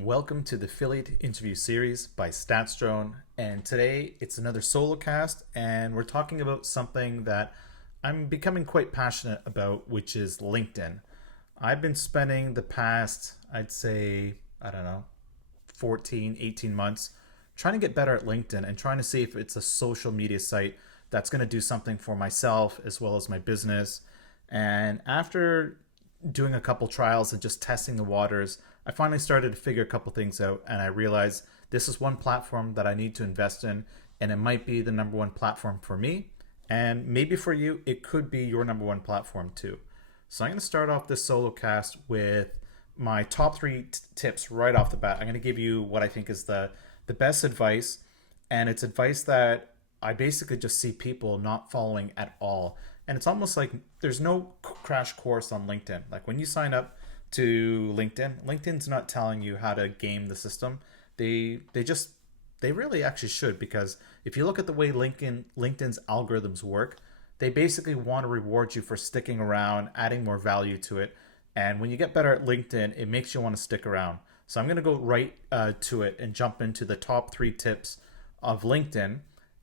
Welcome to the Affiliate Interview Series by StatsDrone, and today it's another solo cast, and we're talking about something that I'm becoming quite passionate about, which is LinkedIn. I've been spending the past, I'd say, I don't know, 14, 18 months trying to get better at LinkedIn and trying to see if it's a social media site that's going to do something for myself as well as my business. And after doing a couple trials and just testing the waters, I finally started to figure a couple things out, and I realized this is one platform that I need to invest in, and it might be the number one platform for me. And maybe for you, it could be your number one platform too. So I'm going to start off this solo cast with my top three tips right off the bat. I'm going to give you what I think is the best advice, and it's advice that I basically just see people not following at all. And it's almost like there's no crash course on LinkedIn. Like when you sign up to LinkedIn, LinkedIn's not telling you how to game the system. They really actually should, because if you look at the way LinkedIn's algorithms work, they basically want to reward you for sticking around, adding more value to it. And when you get better at LinkedIn, it makes you want to stick around. So I'm going to go right to it and jump into the top three tips of LinkedIn,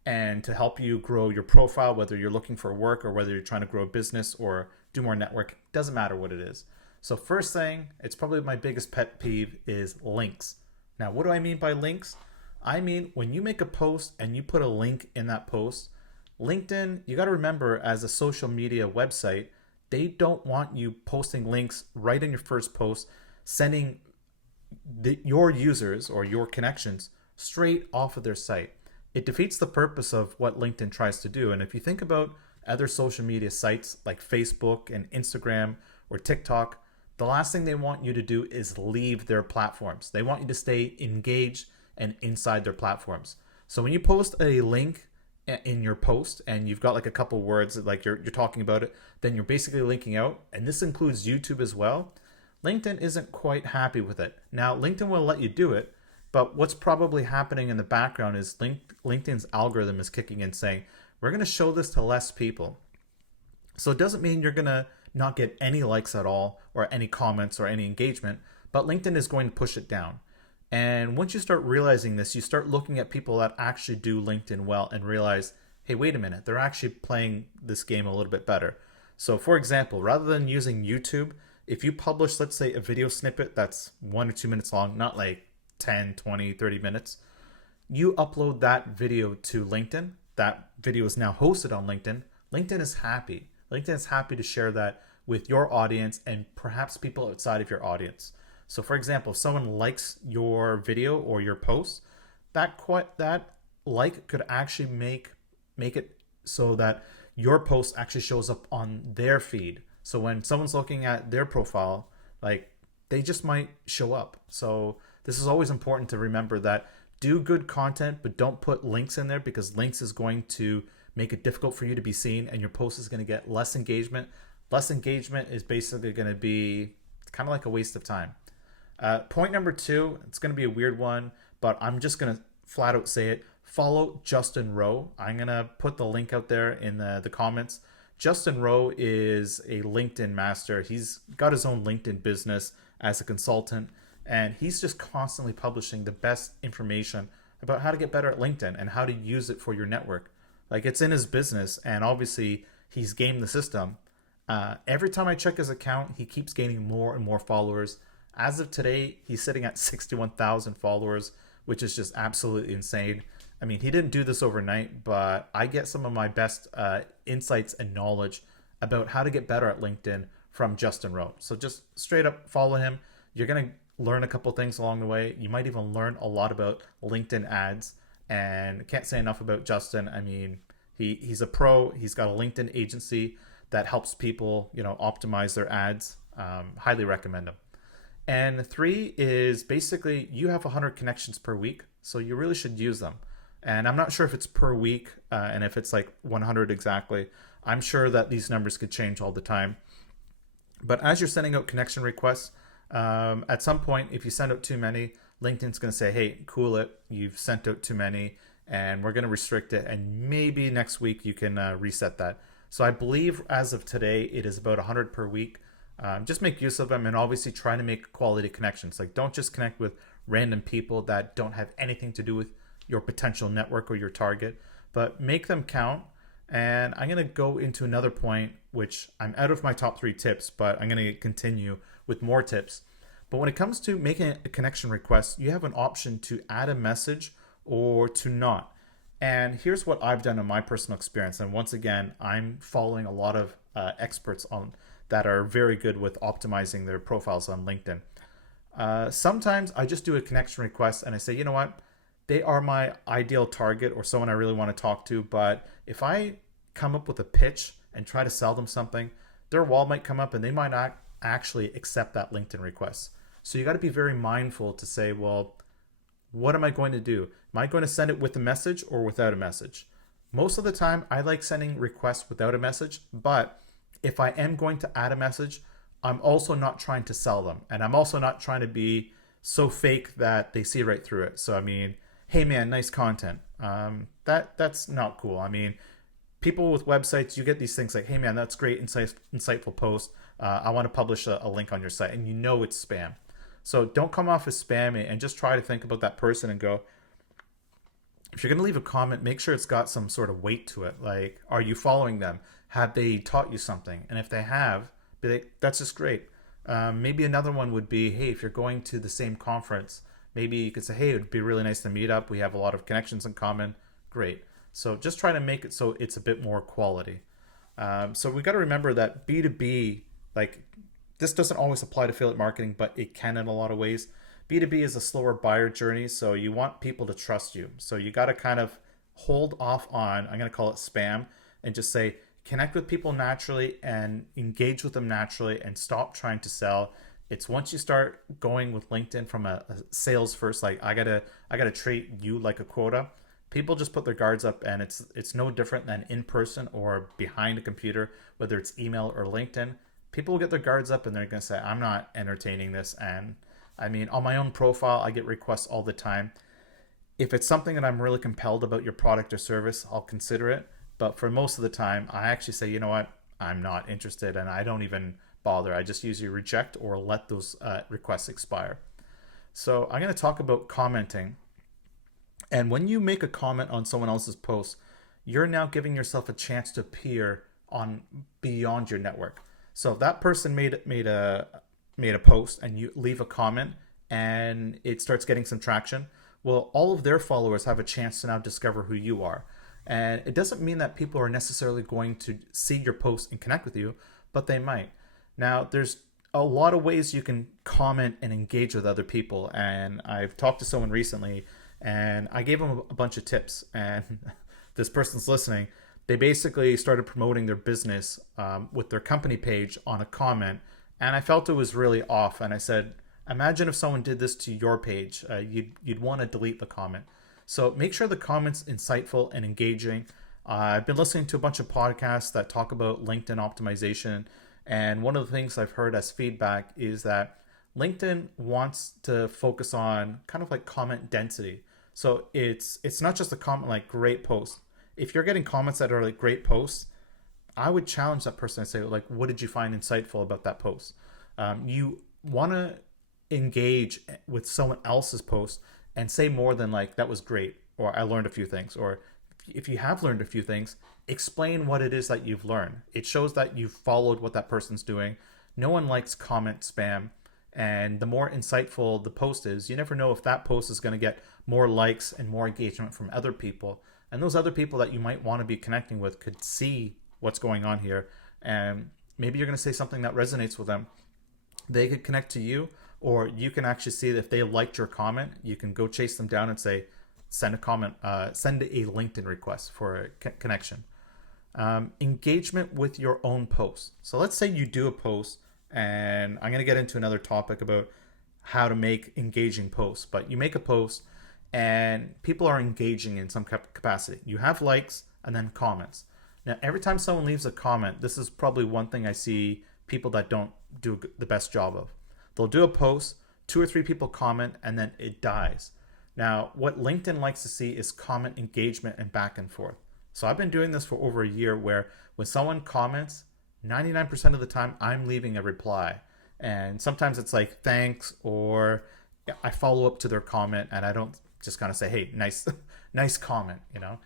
and to help you grow your profile, whether you're looking for work or whether you're trying to grow a business or do more network, doesn't matter what it is. So first thing, it's probably my biggest pet peeve, is links. Now, what do I mean by links? I mean, when you make a post and you put a link in that post, LinkedIn, you got to remember, as a social media website, they don't want you posting links right in your first post, sending your users or your connections straight off of their site. It defeats the purpose of what LinkedIn tries to do. And if you think about other social media sites like Facebook and Instagram or TikTok, the last thing they want you to do is leave their platforms. They want you to stay engaged and inside their platforms. So when you post a link in your post and you've got like a couple words, like you're talking about it, then you're basically linking out. And this includes YouTube as well. LinkedIn isn't quite happy with it. Now, LinkedIn will let you do it, but what's probably happening in the background is LinkedIn's algorithm is kicking in saying, we're going to show this to less people. So it doesn't mean you're going to not get any likes at all or any comments or any engagement, but LinkedIn is going to push it down. And once you start realizing this, you start looking at people that actually do LinkedIn well and realize, hey, wait a minute, they're actually playing this game a little bit better. So for example, rather than using YouTube, if you publish, let's say, a video snippet that's 1 or 2 minutes long, not like 10, 20, 30 minutes, you upload that video to LinkedIn. That video is now hosted on LinkedIn. LinkedIn is happy. LinkedIn is happy to share that with your audience and perhaps people outside of your audience. So for example, if someone likes your video or your post, that like could actually make it so that your post actually shows up on their feed. So when someone's looking at their profile, like, they just might show up. So this is always important to remember, that do good content, but don't put links in there, because links is going to make it difficult for you to be seen, and your post is going to get less engagement. Less engagement is basically going to be kind of like a waste of time. Point number two, it's going to be a weird one, but I'm just going to flat out say it. Follow Justin Rowe. I'm going to put the link out there in the comments. Justin Rowe is a LinkedIn master. He's got his own LinkedIn business as a consultant, and he's just constantly publishing the best information about how to get better at LinkedIn and how to use it for your network. Like, it's in his business, and obviously he's gamed the system. Every time I check his account, he keeps gaining more and more followers. As of today, he's sitting at 61,000 followers, which is just absolutely insane. I mean, he didn't do this overnight, but I get some of my best insights and knowledge about how to get better at LinkedIn from Justin Rowe. So just straight up follow him. You're going to learn a couple things along the way. You might even learn a lot about LinkedIn ads. And can't say enough about Justin. I mean, he's a pro. He's got a LinkedIn agency that helps people, optimize their ads. Highly recommend him. And three is basically, you have 100 connections per week, so you really should use them. And I'm not sure if it's per week and if it's like 100 exactly. I'm sure that these numbers could change all the time. But as you're sending out connection requests, at some point, if you send out too many, LinkedIn's going to say, hey, cool it, you've sent out too many, and we're going to restrict it. And maybe next week you can reset that. So I believe as of today, it is about 100 per week. Just make use of them, and obviously try to make quality connections. Like, don't just connect with random people that don't have anything to do with your potential network or your target, but make them count. And I'm going to go into another point, which I'm out of my top 3 tips, but I'm going to continue with more tips. But when it comes to making a connection request, you have an option to add a message or to not. And here's what I've done in my personal experience. And once again, I'm following a lot of experts on that are very good with optimizing their profiles on LinkedIn. Sometimes I just do a connection request and I say, you know what, they are my ideal target or someone I really want to talk to. But if I come up with a pitch and try to sell them something, their wall might come up and they might not actually accept that LinkedIn request. So you got to be very mindful to say, well, what am I going to do? Am I going to send it with a message or without a message? Most of the time, I like sending requests without a message, but if I am going to add a message, I'm also not trying to sell them. And I'm also not trying to be so fake that they see right through it. So, I mean, hey man, nice content. That's not cool. I mean, people with websites, you get these things like, hey man, that's great, insightful post. I want to publish a link on your site, and you know it's spam. So don't come off as spammy, and just try to think about that person and go, if you're going to leave a comment, make sure it's got some sort of weight to it. Like, are you following them? Have they taught you something? And if they have, that's just great. Maybe another one would be, hey, if you're going to the same conference, maybe you could say, hey, it would be really nice to meet up. We have a lot of connections in common. Great. So just try to make it so it's a bit more quality. So we got to remember that B2B, like, this doesn't always apply to affiliate marketing, but it can in a lot of ways. B2B is a slower buyer journey, so you want people to trust you. So you got to kind of hold off on, I'm going to call it spam, and just say, connect with people naturally and engage with them naturally, and stop trying to sell. It's once you start going with LinkedIn from a sales first, like I gotta treat you like a quota. People just put their guards up, and it's no different than in person or behind a computer, whether it's email or LinkedIn. People will get their guards up and they're going to say, I'm not entertaining this. And I mean, on my own profile, I get requests all the time. If it's something that I'm really compelled about your product or service, I'll consider it. But for most of the time, I actually say, you know what, I'm not interested, and I don't even bother. I just usually reject or let those requests expire. So I'm going to talk about commenting. And when you make a comment on someone else's post, you're now giving yourself a chance to appear on beyond your network. So if that person made a post and you leave a comment and it starts getting some traction, well, all of their followers have a chance to now discover who you are. And it doesn't mean that people are necessarily going to see your post and connect with you, but they might. Now, there's a lot of ways you can comment and engage with other people. And I've talked to someone recently and I gave them a bunch of tips. And this person's listening. They basically started promoting their business with their company page on a comment. And I felt it was really off. And I said, imagine if someone did this to your page, you'd want to delete the comment. So make sure the comment's insightful and engaging. I've been listening to a bunch of podcasts that talk about LinkedIn optimization. And one of the things I've heard as feedback is that LinkedIn wants to focus on kind of like comment density. So it's not just a comment like great post. If you're getting comments that are like great posts, I would challenge that person and say, like, what did you find insightful about that post? You want to engage with someone else's post and say more than like, that was great, or I learned a few things. Or if you have learned a few things, explain what it is that you've learned. It shows that you've followed what that person's doing. No one likes comment spam. And the more insightful the post is, you never know if that post is going to get more likes and more engagement from other people. And those other people that you might want to be connecting with could see what's going on here. And maybe you're going to say something that resonates with them. They could connect to you, or you can actually see that if they liked your comment, you can go chase them down and say, send a comment, send a LinkedIn request for a connection. Engagement with your own post. So let's say you do a post, and I'm going to get into another topic about how to make engaging posts, but you make a post and people are engaging in some capacity. You have likes and then comments. Now, every time someone leaves a comment, this is probably one thing I see people that don't do the best job of. They'll do a post, 2 or 3 people comment, and then it dies. Now, what LinkedIn likes to see is comment engagement and back and forth. So I've been doing this for over a year, where when someone comments, 99% of the time I'm leaving a reply. And sometimes it's like thanks, or I follow up to their comment and I don't just kind of say, hey, nice, nice comment, you know.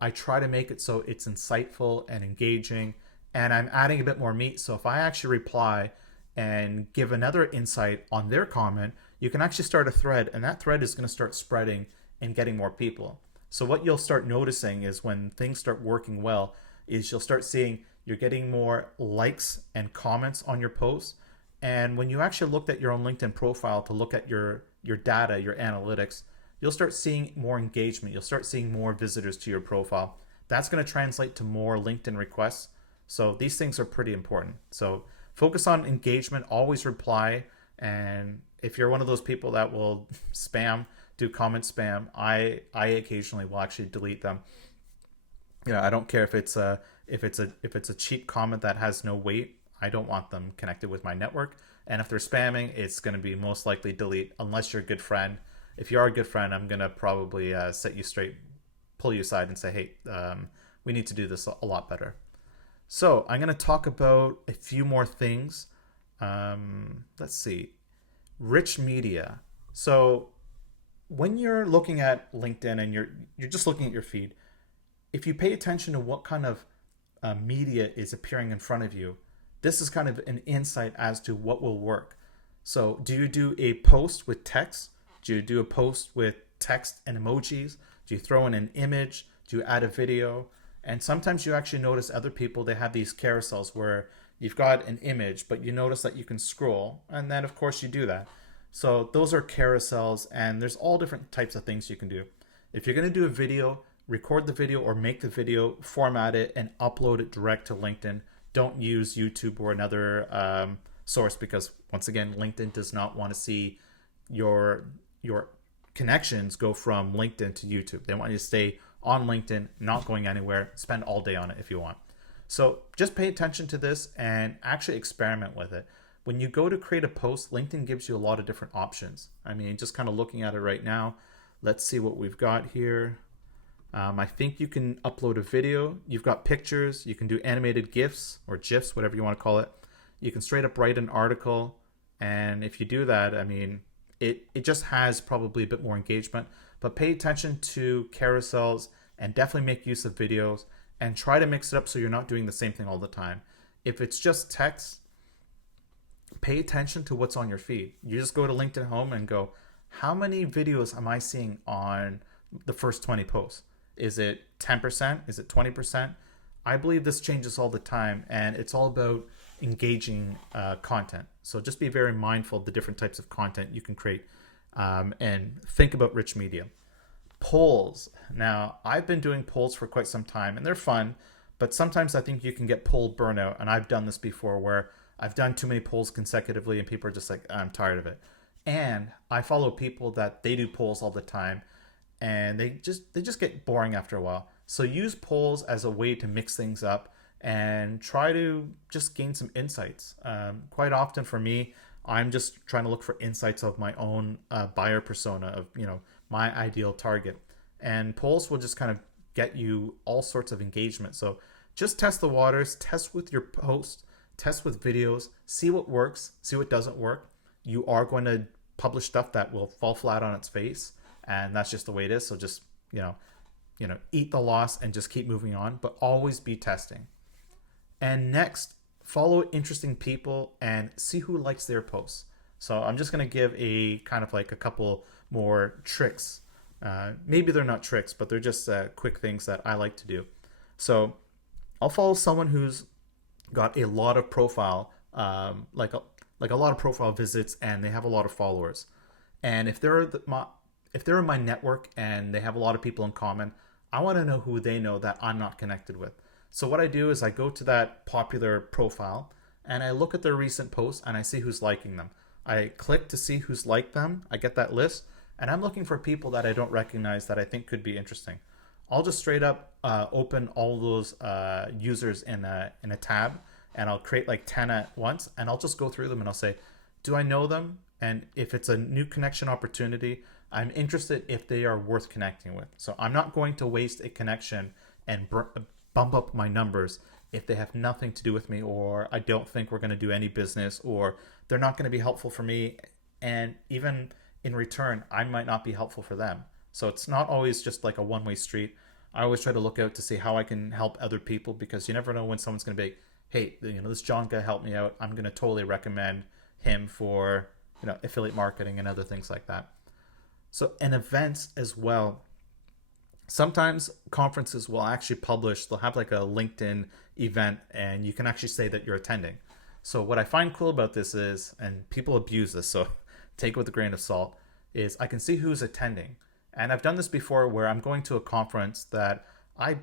I try to make it so it's insightful and engaging, and I'm adding a bit more meat. So if I actually reply and give another insight on their comment, you can actually start a thread, and that thread is going to start spreading and getting more people. So what you'll start noticing is when things start working well, is you'll start seeing you're getting more likes and comments on your posts. And when you actually looked at your own LinkedIn profile to look at your data, your analytics, you'll start seeing more engagement. You'll start seeing more visitors to your profile. That's going to translate to more LinkedIn requests. So these things are pretty important. So focus on engagement, always reply. And if you're one of those people that will spam, do comment spam, I occasionally will actually delete them. I don't care if it's a cheap comment that has no weight. I don't want them connected with my network. And if they're spamming, it's going to be most likely delete unless you're a good friend. If you are a good friend, I'm going to probably set you straight, pull you aside and say, hey, we need to do this a lot better. So I'm going to talk about a few more things. Let's see. Rich media. So when you're looking at LinkedIn and you're just looking at your feed, if you pay attention to what kind of media is appearing in front of you, this is kind of an insight as to what will work. So do you do a post with text? Do you do a post with text and emojis? Do you throw in an image? Do you add a video? And sometimes you actually notice other people, they have these carousels where you've got an image, but you notice that you can scroll. And then, of course, you do that. So those are carousels, and there's all different types of things you can do. If you're going to do a video, record the video or make the video, format it, and upload it direct to LinkedIn. Don't use YouTube or another source because, once again, LinkedIn does not want to see your connections go from LinkedIn to YouTube. They want you to stay on LinkedIn, not going anywhere. Spend all day on it if you want. So just pay attention to this and actually experiment with it. When you go to create a post, LinkedIn gives you a lot of different options. I mean, just kind of looking at it right now, let's see what we've got here. I think you can upload a video. You've got pictures. You can do animated GIFs or GIFs, whatever you want to call it. You can straight up write an article. And if you do that, I mean, it just has probably a bit more engagement. But pay attention to carousels and definitely make use of videos and try to mix it up so you're not doing the same thing all the time. If it's just text, pay attention to what's on your feed. You just go to LinkedIn Home and go, how many videos am I seeing on the first 20 posts? Is it 10%? Is it 20%? I believe this changes all the time, and it's all about engaging content. So just be very mindful of the different types of content you can create, and think about rich media. Polls. Now, I've been doing polls for quite some time, and they're fun, but sometimes I think you can get poll burnout, and I've done this before where I've done too many polls consecutively, and people are just like, I'm tired of it. And I follow people that they do polls all the time, and they just get boring after a while. So use polls as a way to mix things up and try to just gain some insights. Quite often for me, I'm just trying to look for insights of my own buyer persona, of my ideal target. And polls will just kind of get you all sorts of engagement. So just test the waters, test with your posts, test with videos, see what works, see what doesn't work. You are going to publish stuff that will fall flat on its face, and that's just the way it is. So just eat the loss and just keep moving on, but always be testing. And next, follow interesting people and see who likes their posts. So I'm just going to give a kind of like a couple more tricks. Maybe they're not tricks, but they're just quick things that I like to do. So I'll follow someone who's got a lot of profile, like a lot of profile visits, and they have a lot of followers. And if they're in my network and they have a lot of people in common, I want to know who they know that I'm not connected with. So what I do is I go to that popular profile and I look at their recent posts and I see who's liking them. I click to see who's liked them. I get that list, and I'm looking for people that I don't recognize that I think could be interesting. I'll just straight up open all those users in a tab, and I'll create like 10 at once, and I'll just go through them and I'll say, do I know them? And if it's a new connection opportunity, I'm interested if they are worth connecting with. So I'm not going to waste a connection and bump up my numbers if they have nothing to do with me, or I don't think we're going to do any business, or they're not going to be helpful for me. And even in return, I might not be helpful for them. So it's not always just like a one-way street. I always try to look out to see how I can help other people, because you never know when someone's going to be, hey, this John guy helped me out. I'm going to totally recommend him for, affiliate marketing and other things like that. So, and events as well. Sometimes conferences will actually publish, they'll have like a LinkedIn event, and you can actually say that you're attending. So what I find cool about this is, and people abuse this, so take it with a grain of salt, is I can see who's attending. And I've done this before where I'm going to a conference that I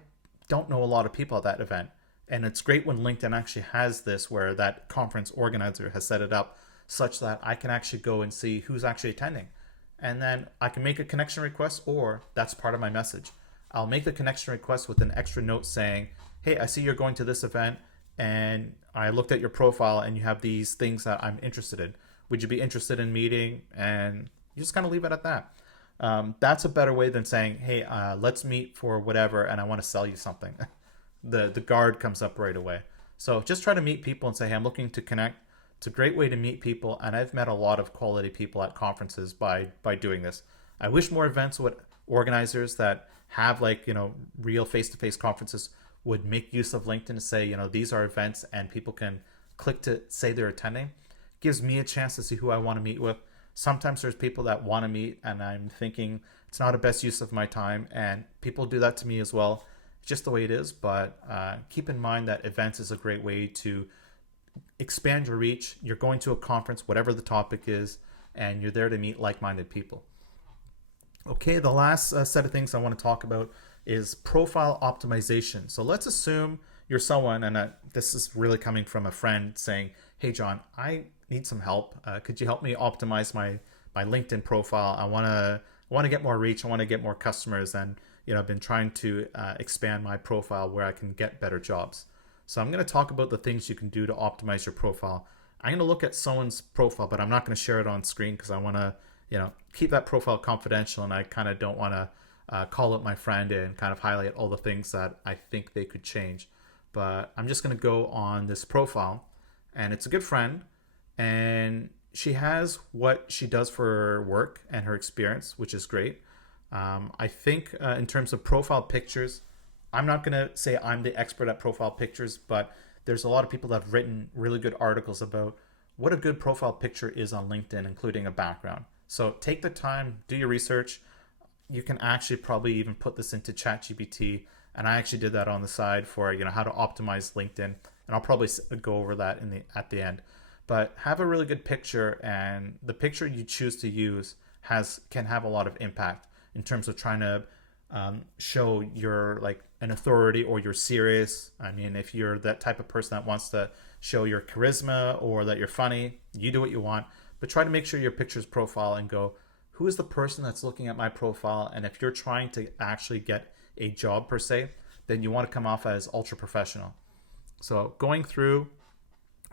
don't know a lot of people at that event. And it's great when LinkedIn actually has this, where that conference organizer has set it up such that I can actually go and see who's actually attending. And then I can make a connection request, or that's part of my message. I'll make the connection request with an extra note saying, hey, I see you're going to this event, and I looked at your profile and you have these things that I'm interested in. Would you be interested in meeting? And you just kind of leave it at that. That's a better way than saying, hey, let's meet for whatever, and I want to sell you something. The guard comes up right away. So just try to meet people and say, hey, I'm looking to connect. It's a great way to meet people, and I've met a lot of quality people at conferences by doing this. I wish more events would, organizers that have real face-to-face conferences would make use of LinkedIn to say, these are events, and people can click to say they're attending. Gives me a chance to see who I want to meet with. Sometimes there's people that want to meet, and I'm thinking it's not a best use of my time, and people do that to me as well. It's just the way it is, but keep in mind that events is a great way to expand your reach. You're going to a conference, whatever the topic is, and you're there to meet like-minded people. Okay, the last set of things I want to talk about is profile optimization. So let's assume you're someone, and this is really coming from a friend saying, hey John, I need some help. Could you help me optimize my LinkedIn profile? I want to get more reach. I want to get more customers, and I've been trying to expand my profile where I can get better jobs. So I'm going to talk about the things you can do to optimize your profile. I'm going to look at someone's profile, but I'm not going to share it on screen because I want to keep that profile confidential, and I kind of don't want to call up my friend and kind of highlight all the things that I think they could change. But I'm just going to go on this profile, and it's a good friend, and she has what she does for work and her experience, which is great. I think in terms of profile pictures, I'm not going to say I'm the expert at profile pictures, but there's a lot of people that have written really good articles about what a good profile picture is on LinkedIn, including a background. So take the time, do your research. You can actually probably even put this into ChatGPT, and I actually did that on the side for how to optimize LinkedIn, and I'll probably go over that at the end. But have a really good picture, and the picture you choose to use can have a lot of impact in terms of trying to show you're like an authority, or you're serious. I mean, if you're that type of person that wants to show your charisma or that you're funny, you do what you want. But try to make sure your picture's profile and go, who is the person that's looking at my profile? And if you're trying to actually get a job per se, then you want to come off as ultra professional. So going through,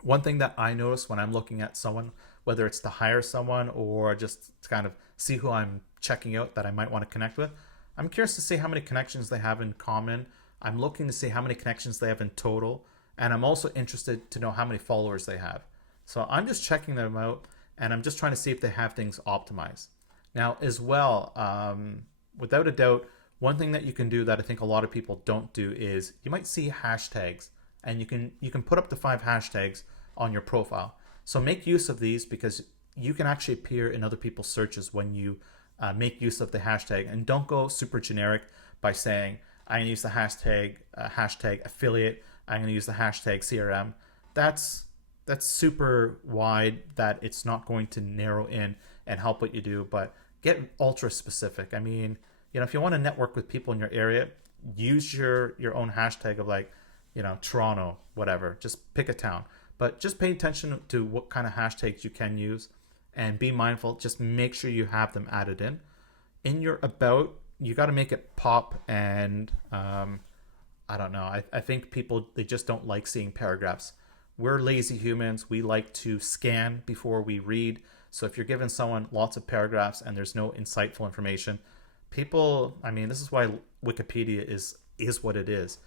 one thing that I notice when I'm looking at someone, whether it's to hire someone or just to kind of see who I'm checking out that I might want to connect with, I'm curious to see how many connections they have in common. I'm looking to see how many connections they have in total. And I'm also interested to know how many followers they have. So I'm just checking them out, and I'm just trying to see if they have things optimized. Now, as well, without a doubt, one thing that you can do that I think a lot of people don't do is you might see hashtags, and you can put up to 5 hashtags on your profile. So make use of these, because you can actually appear in other people's searches when you make use of the hashtag. And don't go super generic by saying, I'm going to use the hashtag affiliate, I'm going to use the hashtag CRM. That's super wide, that it's not going to narrow in and help what you do. But get ultra specific. I mean, if you want to network with people in your area, use your own hashtag of Toronto, whatever. Just pick a town. But just pay attention to what kind of hashtags you can use, and be mindful. Just make sure you have them added in. In your about, you got to make it pop. And I don't know. I think people, they just don't like seeing paragraphs. We're lazy humans. We like to scan before we read. So if you're giving someone lots of paragraphs and there's no insightful information, people, I mean, this is why Wikipedia is what it is.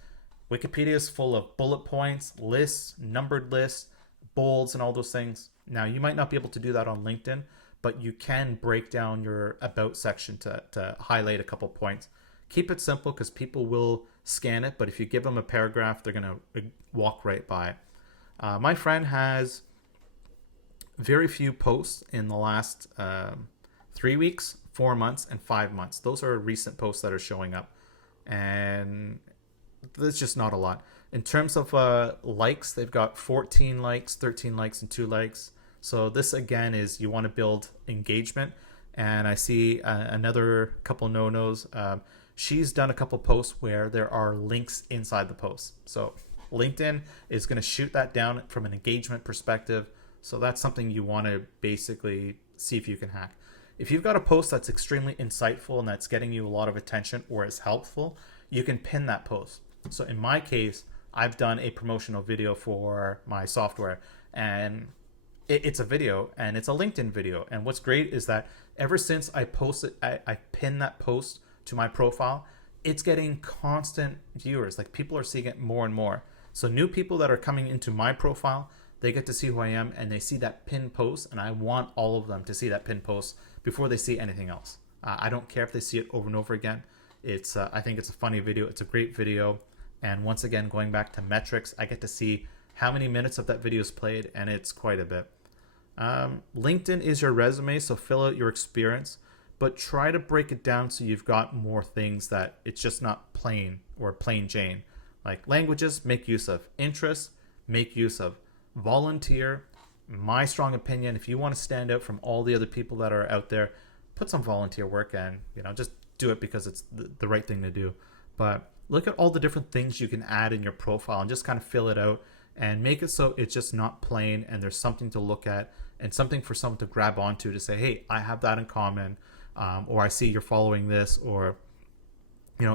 Wikipedia is full of bullet points, lists, numbered lists, bolds, and all those things. Now, you might not be able to do that on LinkedIn, but you can break down your about section to highlight a couple points. Keep it simple because people will scan it, but if you give them a paragraph, they're going to walk right by it. My friend has very few posts in the last 3 weeks, 4 months, and 5 months. Those are recent posts that are showing up. And there's just not a lot. In terms of likes, they've got 14 likes, 13 likes, and 2 likes. So this, again, is you want to build engagement. And I see another couple no-nos. She's done a couple posts where there are links inside the post. So LinkedIn is going to shoot that down from an engagement perspective. So that's something you want to basically see if you can hack. If you've got a post that's extremely insightful and that's getting you a lot of attention or is helpful, you can pin that post. So in my case, I've done a promotional video for my software, and it's a video and it's a LinkedIn video. And what's great is that ever since I posted, I pinned that post to my profile, it's getting constant viewers. Like, people are seeing it more and more. So new people that are coming into my profile, they get to see who I am and they see that pinned post, and I want all of them to see that pinned post before they see anything else. I don't care if they see it over and over again. It's I think it's a funny video. It's a great video. And once again, going back to metrics, I get to see how many minutes of that video is played, and it's quite a bit. LinkedIn is your resume, so fill out your experience, but try to break it down so you've got more things that it's just not plain or plain Jane. Like languages, make use of. Interests, make use of. Volunteer. My strong opinion, if you want to stand out from all the other people that are out there, put some volunteer work and just do it because it's the right thing to do. But look at all the different things you can add in your profile and just kind of fill it out and make it so it's just not plain and there's something to look at and something for someone to grab onto to say, hey, I have that in common, or I see you're following this, or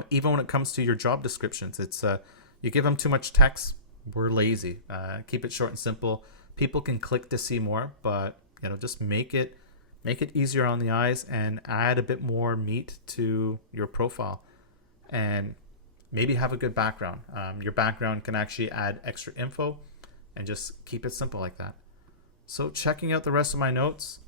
even when it comes to your job descriptions, it's you give them too much text, we're lazy. Keep it short and simple. People can click to see more, but just make it easier on the eyes and add a bit more meat to your profile. And maybe have a good background. Your background can actually add extra info, and just keep it simple like that. So checking out the rest of my notes,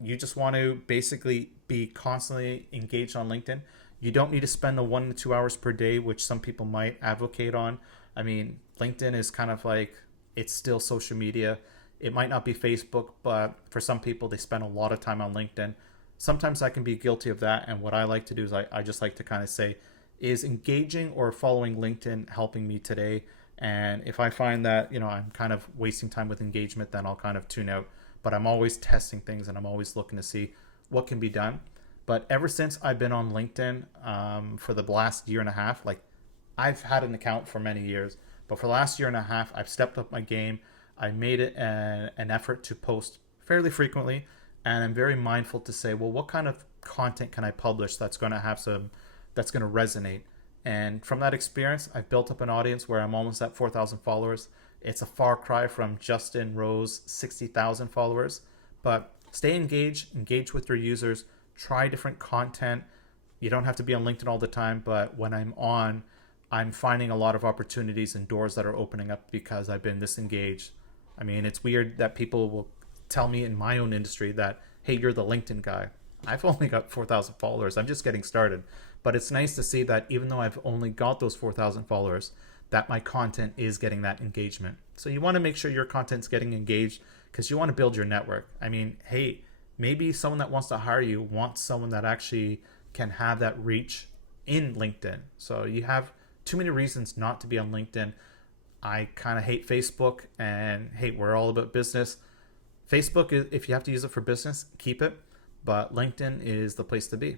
you just want to basically be constantly engaged on LinkedIn. You don't need to spend the 1 to 2 hours per day, which some people might advocate on. I mean, LinkedIn is kind of like, it's still social media. It might not be Facebook, but for some people, they spend a lot of time on LinkedIn. Sometimes I can be guilty of that. And what I like to do is I just like to kind of say, is engaging or following LinkedIn helping me today? And if I find that, I'm kind of wasting time with engagement, then I'll kind of tune out. But I'm always testing things and I'm always looking to see what can be done. But ever since I've been on LinkedIn for the last year and a half, like, I've had an account for many years, but for the last year and a half, I've stepped up my game. I made it an effort to post fairly frequently, and I'm very mindful to say, well, what kind of content can I publish that's going to resonate? And from that experience, I've built up an audience where I'm almost at 4,000 followers. It's a far cry from Justin Rowe's 60,000 followers, but stay engage with your users, try different content. You don't have to be on LinkedIn all the time, but when I'm on, I'm finding a lot of opportunities and doors that are opening up because I've been this engaged. I mean, it's weird that people will tell me in my own industry that, hey, you're the LinkedIn guy. I've only got 4,000 followers. I'm just getting started. But it's nice to see that even though I've only got those 4,000 followers, that my content is getting that engagement. So you want to make sure your content's getting engaged because you want to build your network. I mean, hey, maybe someone that wants to hire you wants someone that actually can have that reach in LinkedIn. So you have too many reasons not to be on LinkedIn. I kind of hate Facebook, and hey, we're all about business. Facebook, if you have to use it for business, keep it. But LinkedIn is the place to be.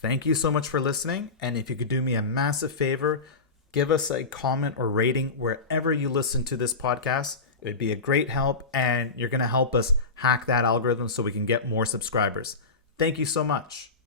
Thank you so much for listening. And if you could do me a massive favor, give us a comment or rating wherever you listen to this podcast. It would be a great help, and you're going to help us hack that algorithm so we can get more subscribers. Thank you so much.